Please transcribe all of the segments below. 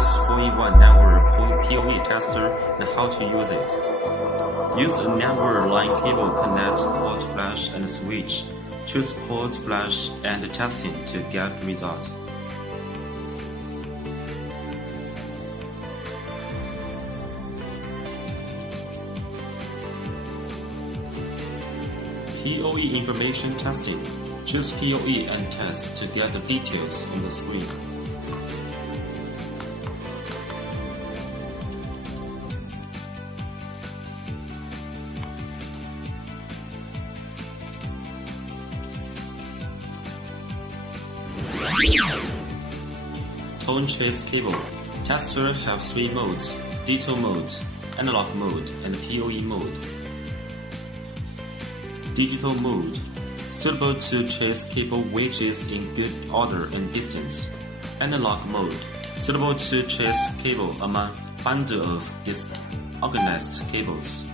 is 4-in-1 network PoE tester and how to use it. Use a network line cable connect port flash and switch. Choose port flash and testing to get result. PoE information testing. Choose PoE and test to get the details on the screen. Tone trace cable. Tester have 3 modes: digital mode, analog mode, and PoE mode. Digital mode, suitable to trace cable wedges in good order and distance. Analog mode, suitable to trace cable among bundle of disorganized cables.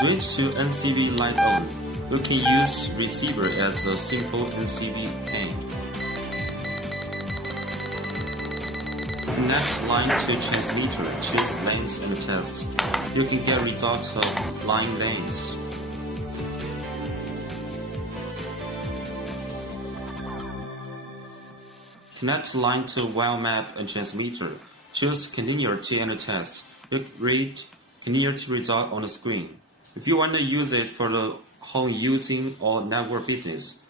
Switch to NCV line on. You can use receiver as a simple NCV pin. Connect line to transmitter, choose lanes and test. You can get result of line lanes. Connect line to wire map and transmitter. Choose continuity and test. You read continuity result on the screen. If you want to use it for the home using or network business,